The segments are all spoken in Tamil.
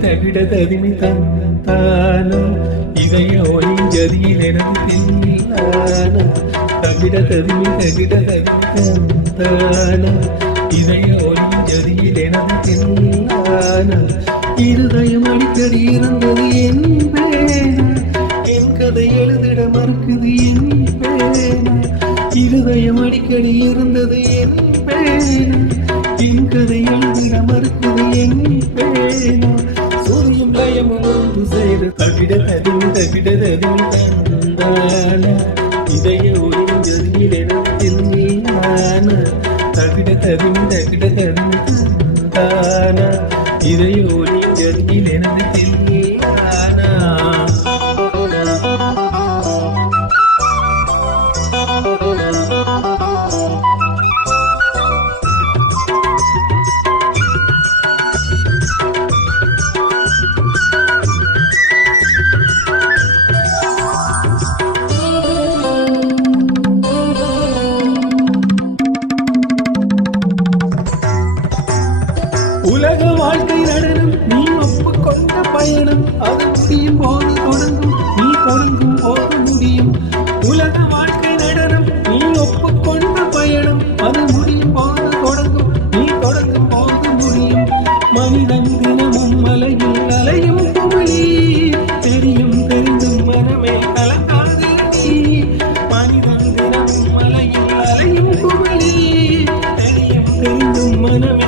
தவிட ததிமி தந்தானோ இதய ஒளிஞ்சதியில் எனதில்லானோ தவிட ததிமி தந்தானோ இதய ஒளிஞ்சதியில் எனதில்லானோ இருதயம் அடிக்கடி இறந்தது என் பேனா என் கதை எழுதிட மறுக்குது என் பேனா இருதயம் அடிக்கடி இருந்தது என் பேனா என் கதை எழுதிட மறுக்குது என் பேனா சூரியம் லயமும் ஒன்று செய்து தவிட ததிமி தந்தான இதய ஒளிஞ்சதில் எனத்தில் நீயான தவிட ததிமி தந்தான இதய ஒளிஞ்சதில் எனத்தில் நீயான உலக வாழ்க்கை நடனம் நீ ஒப்புக்கொண்ட பயணம் அது முடியும் போது தொடங்கும் நீ தொடங்கும் போது முடியும் உலக வாழ்க்கை நடனம் நீ ஒப்புக்கொண்ட பயணம் அது முடியும் போது தொடங்கும் நீ தொடங்கும் போது முடியும் மனிதன் தினமும் மலையில் அலையும் குமிழி தெரியும் தெரிந்தும் மனமே கலங்காதே நீ மனிதன் தினமும் மலையில் அலையும் குமிழி தெரியும் தெரிந்தும் மனமே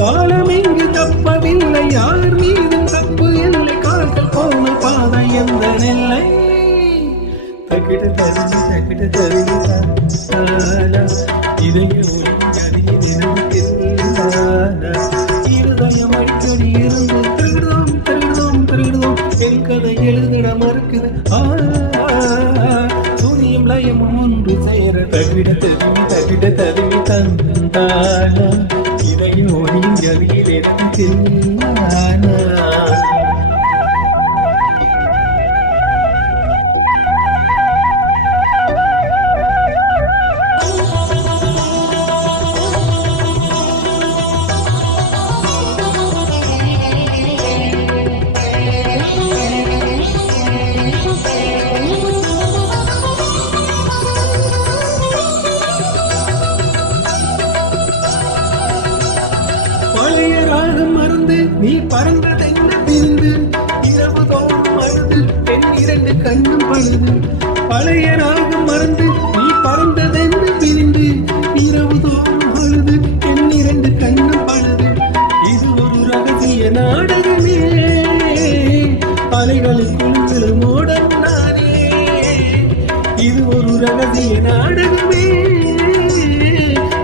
காலம் இங்கு தப்பவில்லை யார் மீதும் தப்பு இல்லை கால்கள் போன பாதை எந்த நெல்லை தக்கிட தருவி இதய இருதயம் அடிக்கடி இருந்து திருடுதோம் என் கதை எழுதிட மறுக்குது சூரியம் லயமும் ஒன்று சேர தக்கிட தருவி தந்தான இதய ஒளிஞ்சதில் எனத்தில் மறந்து நீ பறந்ததென்ன பிரிந்து இரவு தோறும் அழுது என் இரண்டு கண்ணும் பழுது பழைய ராகம் மறந்து நீ பறந்ததென்ன பிரிந்து இரவு தோறும் அழுது என் இரண்டு கண்ணும் பழுது இது ஒரு ரகசிய நாடகமே அலைகளுக்குள் மோடம் நானே இது ஒரு ரகசிய நாடகமே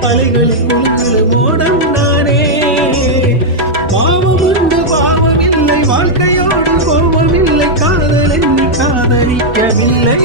அலைகளுக்குள் மோடம் நானே வாழ்க்கையோடு கோபமில்லை காதல் என்னை காதலிக்கவில்லை